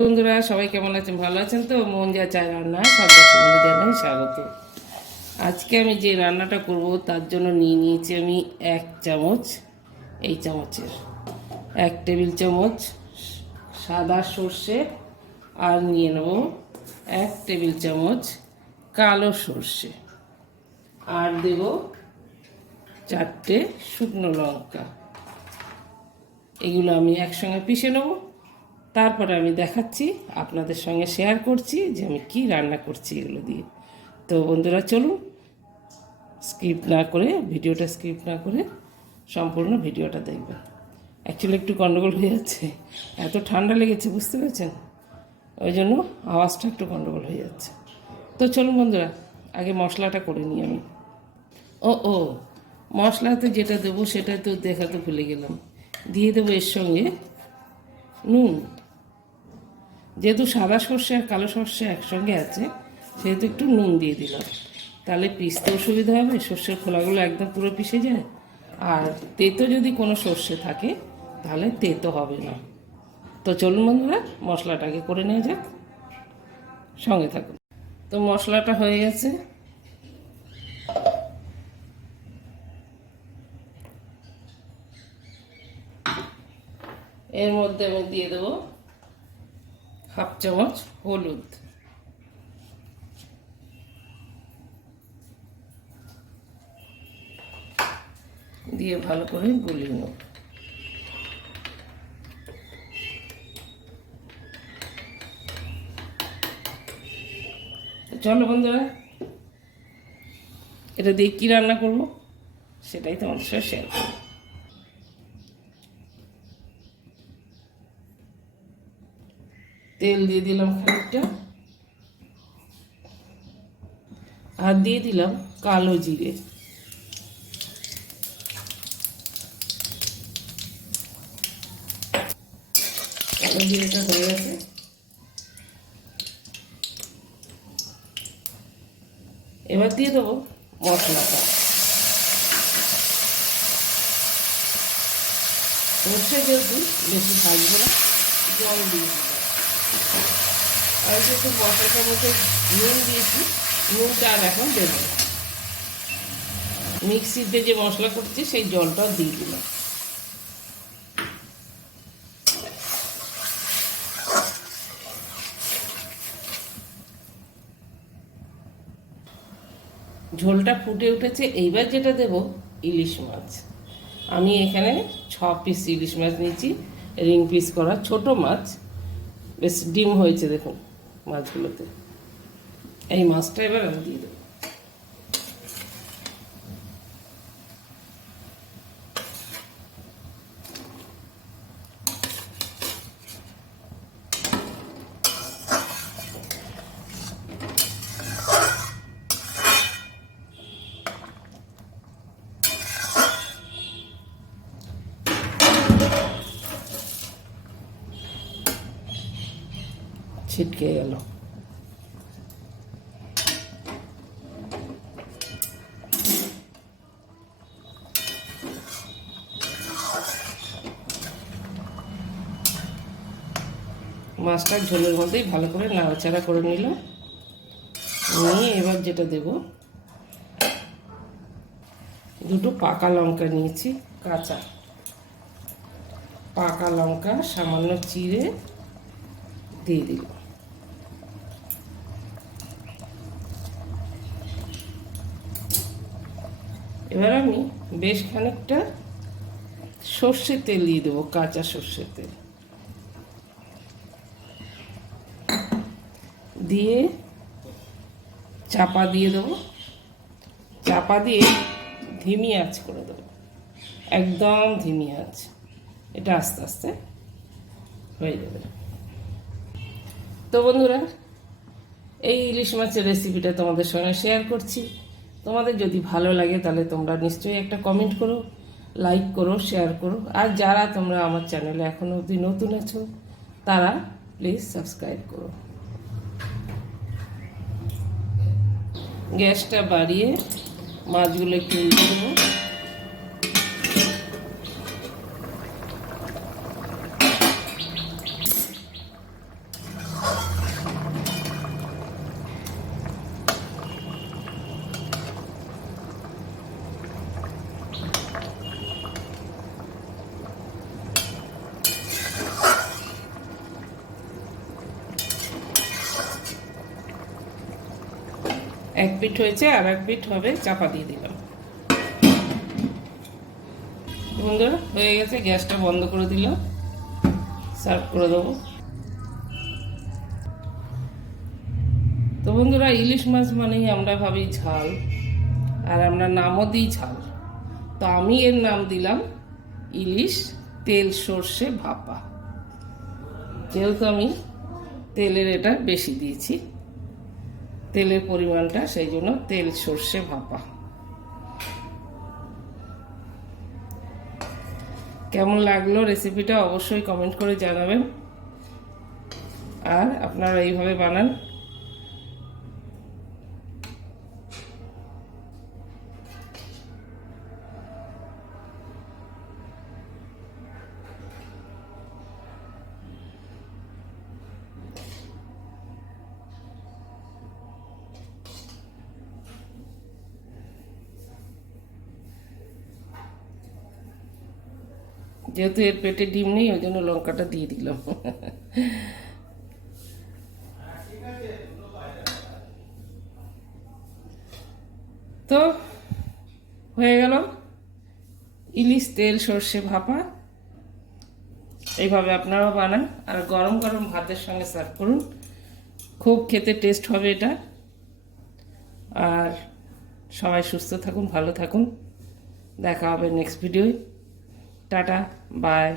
বন্ধুরা সবাই কেমন আছেন? ভালো আছেন তো? মন যা চায় রান্না সব বন্ধু জানাই স্বাগত। আজকে আমি যে রান্নাটা করব তার জন্য নিয়ে নিয়েছি আমি 1 চামচ, এই চামচের 1 টেবিল চামচ সাদা সর্ষে, আর নিয়ে নেব 1 টেবিল চামচ কালো সর্ষে, আর দেব 4টে শুকনো লঙ্কা। এগুলো আমি একসঙ্গে পিষে নেব, তারপরে আমি দেখাচ্ছি, আপনাদের সঙ্গে শেয়ার করছি যে আমি কি রান্না করছি এগুলো দিয়ে। তো বন্ধুরা চলুন, ভিডিওটা স্কিপ না করে সম্পূর্ণ ভিডিওটা দেখবেন। অ্যাকচুয়ালি একটু গন্ডগোল হয়ে যাচ্ছে, এত ঠান্ডা লেগেছে, বুঝতে পেরেছেন, ওই জন্য আওয়াজটা একটু গন্ডগোল হয়ে যাচ্ছে। তো চলুন বন্ধুরা, আগে মশলাটা করে নিই আমি। ও মশলাতে যেটা দেবো সেটা তো দেখাতে ভুলে গেলাম। দিয়ে দেবো এর সঙ্গে নুন। যেহেতু সাদা সর্ষে আর কালো সর্ষে একসঙ্গে আছে, সেহেতু একটু নুন দিয়ে দিলাম, তাহলে পিষতেও সুবিধা হবে, সর্ষের খোলাগুলো একদম পুরো পিষে যায়। আর তেতো যদি কোনো সর্ষে থাকে তাহলে তেতো হবে না। তো চলুন বন্ধুরা, মশলাটাকে করে নেওয়া যাক, সঙ্গে থাকুন। তো মশলাটা হয়ে গেছে, এর মধ্যে আমি দিয়ে দেবো 1/2 চামচ হলুদ, দিয়ে ভালো করে গুলিয়ে নেব। চলো বন্ধুরা, এটা দিয়ে কী রান্না করব সেটাই তোমাদের সাথে শেয়ার করব। তেল দিয়ে দিলাম খানিকটা, আর দিয়ে দিলাম কালো জিরে। কালো জিরেটা হয়ে গেছে, এবার দিয়ে দেবো মশলাটা। সর্ষে যেহেতু বেশি ভাজবো না, জল দিয়ে দিলাম। আর যেহেতু মশলাটার মধ্যে নুন দিয়েছি, নুনটা আর এখন দেবো না। মিক্সিতে যে মশলা করছি সেই জলটাও দিয়ে দিলাম। ঝোলটা ফুটে উঠেছে, এইবার যেটা দেব ইলিশ মাছ। আমি এখানে 6 পিস ইলিশ মাছ নিয়েছি, রিং পিস করা ছোট মাছ, বেশ ডিম হয়েছে দেখুন মাছগুলোতে। এই মাছটা এবার আমি দিয়ে দেবো। ছিটকে গেল। মাছটা ঝোলের মধ্যেই ভালো করে নাড়াচাড়া করে নিলাম। নিয়ে এবার যেটা দেব, 2টো পাকা লঙ্কা নিয়েছি, কাঁচা পাকা লঙ্কা সামান্য চিড়ে দিয়ে দিলাম। এবার আমি বেশ খানিকটা সর্ষের তেল দিয়ে দেবো, কাঁচা সর্ষের তেল দিয়ে চাপা দিয়ে দেবো। চাপা দিয়ে ধিমি আঁচ করে দেবো, একদম ধিমি আঁচ। এটা আস্তে আস্তে হয়ে যাবে। তো বন্ধুরা, এই ইলিশ মাছের রেসিপিটা তোমাদের সঙ্গে শেয়ার করছি। তোমাদের যদি ভালো লাগে তাহলে তোমরা নিশ্চয়ই একটা কমেন্ট করো, লাইক করো, শেয়ার করো। আর যারা তোমরা আমার চ্যানেলে এখনও অবধি নতুন আছো তারা প্লিজ সাবস্ক্রাইব করো। গ্যাসটা বাড়িয়ে মাছগুলো একটু উল্টে দেবো। এক পিঠ হয়েছে, আর এক পিঠ হবে, চাপা দিয়ে দিলাম। বন্ধুরা হয়ে গেছে, গ্যাসটা বন্ধ করে দিলাম, সার্ভ করে দেবো। তো বন্ধুরা, ইলিশ মাছ মানেই আমরা ভাবি ঝাল, আর আমরা নামও দিই ঝাল। তো আমি এর নাম দিলাম ইলিশ তেল সর্ষে ভাপা, যেহেতু আমি তেলের এটা বেশি দিয়েছি, তেলের পরিমাণটা, সেই জন্য তেল সর্ষে ভাপা। কেমন লাগলো রেসিপিটা অবশ্যই কমেন্ট করে জানাবেন, আর আপনারা এইভাবে বানান। যেহেতু এর পেটে ডিম নেই, ওই জন্য লঙ্কাটা দিয়ে দিলাম। তো হয়ে গেল ইলিশ তেল সর্ষে ভাপা। এইভাবে আপনারাও বানান, আর গরম গরম ভাতের সঙ্গে সার্ভ করুন, খুব খেতে টেস্ট হবে এটা। আর সবাই সুস্থ থাকুন, ভালো থাকুন, দেখা হবে নেক্সট ভিডিওয়। Tata, by.